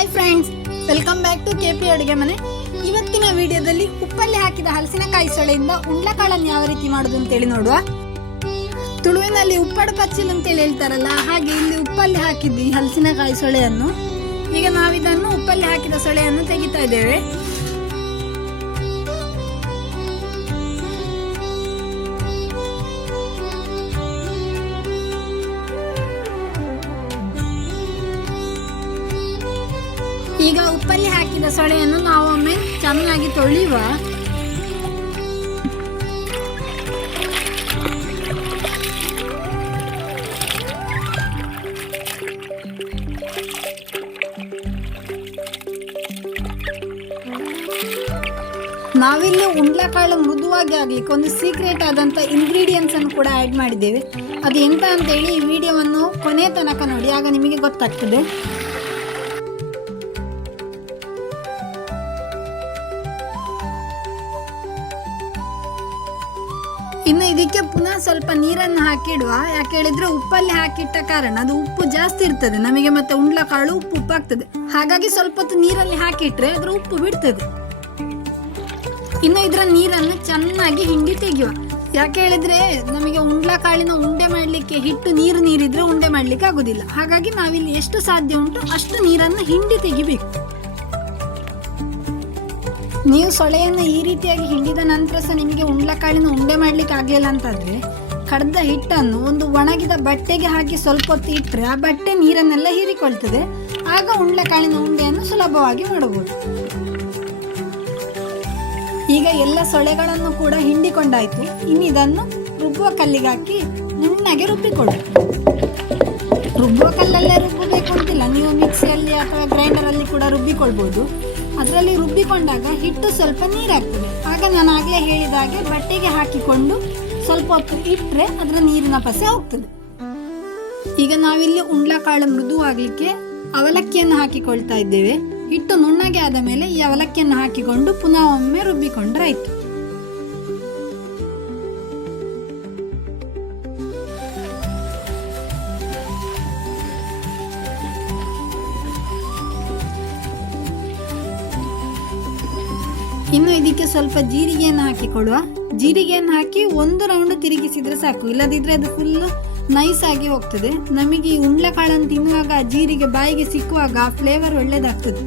Hi friends, welcome back to K ಅಡುಗೆ ಮನೆ. ಇವತ್ತಿನ ವಿಡಿಯೋದಲ್ಲಿ ಉಪ್ಪಲ್ಲಿ ಹಾಕಿದ ಹಲಸಿನಕಾಯಿ ಸೊಳೆಯಿಂದ ಉಂಡ್ಲಕಾಳನ್ನು ಯಾವ ರೀತಿ ಮಾಡೋದು ಅಂತೇಳಿ ನೋಡುವ. ತುಳುವಿನಲ್ಲಿ ಉಪ್ಪಡು ಪಚ್ಚಿಲ್ ಅಂತೇಳಿ ಹೇಳ್ತಾರಲ್ಲ, ಹಾಗೆ ಇಲ್ಲಿ ಉಪ್ಪಲ್ಲಿ ಹಾಕಿದ್ವಿ ಹಲಸಿನಕಾಯಿ ಸೊಳೆಯನ್ನು. ಈಗ ನಾವಿದನ್ನು ಉಪ್ಪಲ್ಲಿ ಹಾಕಿದ ಸೊಳೆಯನ್ನು ತೆಗಿತಾ ಇದ್ದೇವೆ. ಈಗ ಉಪ್ಪಲ್ಲಿ ಹಾಕಿದ ಸೊಳೆಯನ್ನು ನಾವು ಒಮ್ಮೆ ಚೆನ್ನಾಗಿ ತೊಳೆಯುವ. ನಾವಿಲ್ಲಿ ಉಂಡ್ಲಕಾಳು ಮೃದುವಾಗಿ ಆಗ್ಲಿಕ್ಕೆ ಒಂದು ಸೀಕ್ರೆಟ್ ಆದಂತ ಇಂಗ್ರೀಡಿಯೆಂಟ್ಸ್ ಅನ್ನು ಕೂಡ ಆಡ್ ಮಾಡಿದ್ದೇವೆ. ಅದು ಎಂತ ಅಂತೇಳಿ ಈ ವಿಡಿಯೋವನ್ನು ಕೊನೆ ತನಕ ನೋಡಿ, ಆಗ ನಿಮಗೆ ಗೊತ್ತಾಗ್ತದೆ. ಇನ್ನು ಇದಕ್ಕೆ ಪುನಃ ಸ್ವಲ್ಪ ನೀರನ್ನು ಹಾಕಿಡುವ. ಯಾಕೆ ಹೇಳಿದ್ರೆ ಉಪ್ಪಲ್ಲಿ ಹಾಕಿಟ್ಟ ಕಾರಣ ಅದು ಉಪ್ಪು ಜಾಸ್ತಿ ಇರ್ತದೆ ನಮಗೆ, ಮತ್ತೆ ಉಂಡ್ಲಕಾಳು ಉಪ್ಪಾಗ್ತದೆ. ಹಾಗಾಗಿ ಸ್ವಲ್ಪ ಹೊತ್ತು ನೀರಲ್ಲಿ ಹಾಕಿಟ್ರೆ ಅದ್ರ ಉಪ್ಪು ಬಿಡ್ತದೆ. ಇನ್ನು ಇದರ ನೀರನ್ನು ಚೆನ್ನಾಗಿ ಹಿಂಡಿ ತೆಗೆಯುವ. ಯಾಕೆ ಹೇಳಿದ್ರೆ ನಮಗೆ ಉಂಡ್ಲಕಾಳಿನ ಉಂಡೆ ಮಾಡಲಿಕ್ಕೆ ಹಿಟ್ಟು ನೀರಿದ್ರೆ ಉಂಡೆ ಮಾಡ್ಲಿಕ್ಕೆ ಆಗುದಿಲ್ಲ. ಹಾಗಾಗಿ ನಾವಿಲ್ಲಿ ಎಷ್ಟು ಸಾಧ್ಯ ಉಂಟು ಅಷ್ಟು ನೀರನ್ನು ಹಿಂಡಿ ತೆಗಿಬೇಕು. ನೀವು ಸೊಳೆಯನ್ನು ಈ ರೀತಿಯಾಗಿ ಹಿಂಡಿದ ನಂತರ ಸಹ ನಿಮಗೆ ಉಂಡ್ಲಕಾಳಿನ ಉಂಡೆ ಮಾಡ್ಲಿಕ್ಕೆ ಆಗ್ಲಿಲ್ಲ ಅಂತಾದ್ರೆ, ಕಡ್ದ ಹಿಟ್ಟನ್ನು ಒಂದು ಒಣಗಿದ ಬಟ್ಟೆಗೆ ಹಾಕಿ ಸ್ವಲ್ಪ ಹೊತ್ತು ಇಟ್ಟರೆ ಆ ಬಟ್ಟೆ ನೀರನ್ನೆಲ್ಲ ಹೀರಿಕೊಳ್ತದೆ. ಆಗ ಉಂಡ್ಲಕಾಳಿನ ಉಂಡೆಯನ್ನು ಸುಲಭವಾಗಿ ಮಾಡಬಹುದು. ಈಗ ಎಲ್ಲ ಸೊಳೆಗಳನ್ನು ಕೂಡ ಹಿಂಡಿಕೊಂಡಾಯ್ತು. ಇನ್ನು ಇದನ್ನು ರುಬ್ಬುವ ಕಲ್ಲಿಗೆ ಹಾಕಿ ನುಣ್ಣಗೆ ರುಬ್ಬಿಕೊಳ್ಳಿ. ರುಬ್ಬುವ ಕಲ್ಲಲ್ಲೇ ರುಬ್ಬಬೇಕು ಅಂತಿಲ್ಲ, ನೀವು ಮಿಕ್ಸಿಯಲ್ಲಿ ಅಥವಾ ಗ್ರೈಂಡರಲ್ಲಿ ಕೂಡ ರುಬ್ಬಿಕೊಳ್ಬಹುದು. ಅದರಲ್ಲಿ ರುಬ್ಬಿಕೊಂಡಾಗ ಹಿಟ್ಟು ಸ್ವಲ್ಪ ನೀರಾಗ್ತದೆ. ಆಗ ನಾನು ಆಗಲೇ ಹೇಳಿದ ಹಾಗೆ ಬಟ್ಟೆಗೆ ಹಾಕಿಕೊಂಡು ಸ್ವಲ್ಪ ಹೊತ್ತು ಇಟ್ಟರೆ ಅದರ ನೀರಿನ ಪಸೆ ಹೋಗ್ತದೆ. ಈಗ ನಾವಿಲ್ಲಿ ಉಂಡ್ಲಕಾಳು ಮೃದುವಾಗಲಿಕ್ಕೆ ಅವಲಕ್ಕಿಯನ್ನು ಹಾಕಿಕೊಳ್ತಾ ಇದ್ದೇವೆ. ಹಿಟ್ಟು ನುಣ್ಣಗೆ ಆದ ಮೇಲೆ ಈ ಅವಲಕ್ಕಿಯನ್ನು ಹಾಕಿಕೊಂಡು ಪುನಃ ಒಮ್ಮೆ ರುಬ್ಬಿಕೊಂಡ್ರೆ ಆಯ್ತು. ಇನ್ನು ಇದಕ್ಕೆ ಸ್ವಲ್ಪ ಜೀರಿಗೆಯನ್ನು ಹಾಕಿಕೊಡುವ. ಜೀರಿಗೆಯನ್ನು ಹಾಕಿ ಒಂದು ರೌಂಡ್ ತಿರುಗಿಸಿದ್ರೆ ಸಾಕು, ಇಲ್ಲದಿದ್ರೆ ಅದು ಫುಲ್ ನೈಸ್ ಆಗಿ ಹೋಗ್ತದೆ. ನಮಗೆ ಈ ಉಂಡ್ಲಕಾಳನ್ನು ತಿನ್ನುವಾಗ ಜೀರಿಗೆ ಬಾಯಿಗೆ ಸಿಕ್ಕುವಾಗ ಆ ಫ್ಲೇವರ್ ಒಳ್ಳೇದಾಗ್ತದೆ.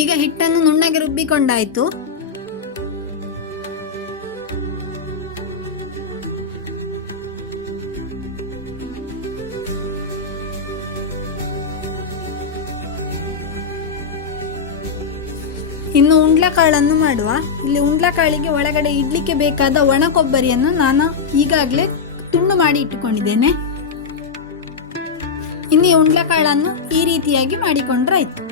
ಈಗ ಹಿಟ್ಟನ್ನು ನುಣ್ಣಗೆ ರುಬ್ಬಿಕೊಂಡಾಯ್ತು. ಇನ್ನು ಉಂಡ್ಲಕಾಳನ್ನು ಮಾಡುವ. ಇಲ್ಲಿ ಉಂಡ್ಲಕಾಳಿಗೆ ಒಳಗಡೆ ಇಡ್ಲಿಕ್ಕೆ ಬೇಕಾದ ಒಣ ಕೊಬ್ಬರಿಯನ್ನು ನಾನು ಈಗಾಗಲೇ ತುಂಡು ಮಾಡಿ ಇಟ್ಟುಕೊಂಡಿದ್ದೇನೆ. ಇನ್ನು ಈ ಉಂಡ್ಲಕಾಳನ್ನು ಈ ರೀತಿಯಾಗಿ ಮಾಡಿಕೊಂಡ್ರೆ ಆಯ್ತು.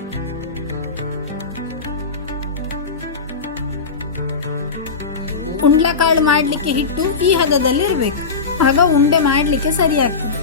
ಉಂಡ್ಲಕಾಳು ಮಾಡಲಿಕ್ಕೆ ಹಿಟ್ಟು ಈ ಹದದಲ್ಲಿ ಇರಬೇಕು, ಆಗ ಉಂಡೆ ಮಾಡಲಿಕ್ಕೆ ಸರಿ ಆಗ್ತದೆ.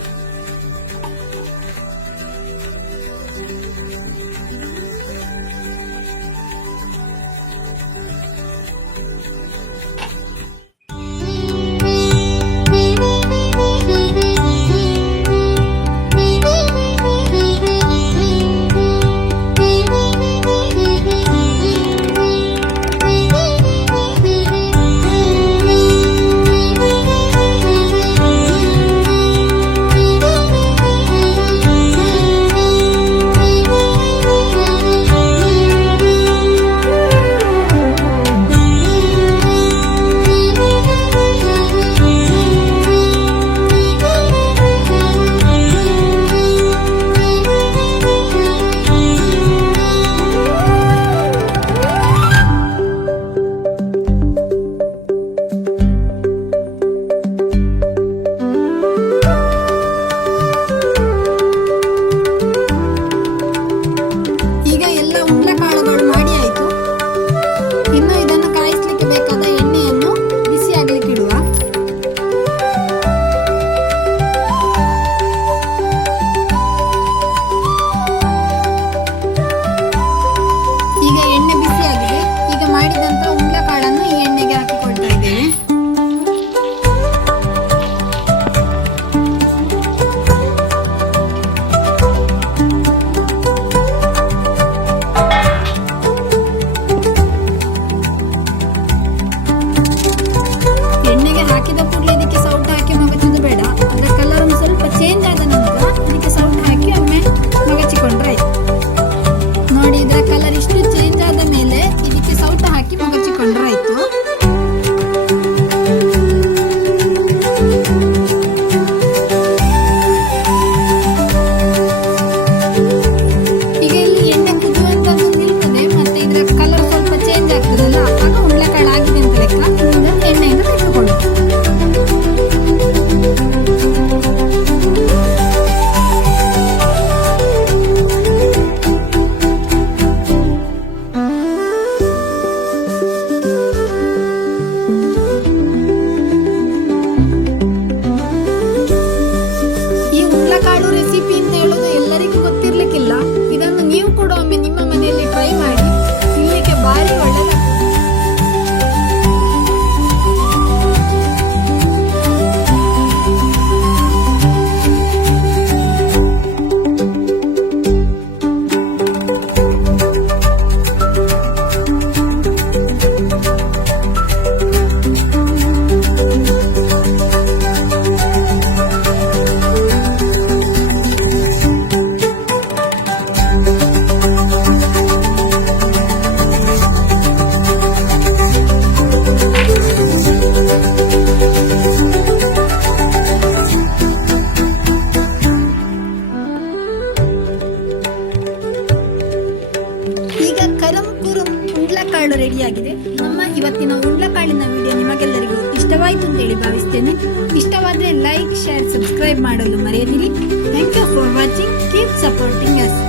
ಉಂಡ್ಲಕಾಳು ರೆಡಿಯಾಗಿದೆ. ನಮ್ಮ ಇವತ್ತಿನ ಉಂಡ್ಲಕಾಳಿನ ವಿಡಿಯೋ ನಿಮಗೆಲ್ಲರಿಗೂ ಇಷ್ಟವಾಯಿತು ಅಂತೇಳಿ ಭಾವಿಸ್ತೇನೆ. ಇಷ್ಟವಾದರೆ ಲೈಕ್, ಶೇರ್, ಸಬ್ಸ್ಕ್ರೈಬ್ ಮಾಡಲು ಮರೆಯದಿರಿ. Thank you for watching. Keep supporting us.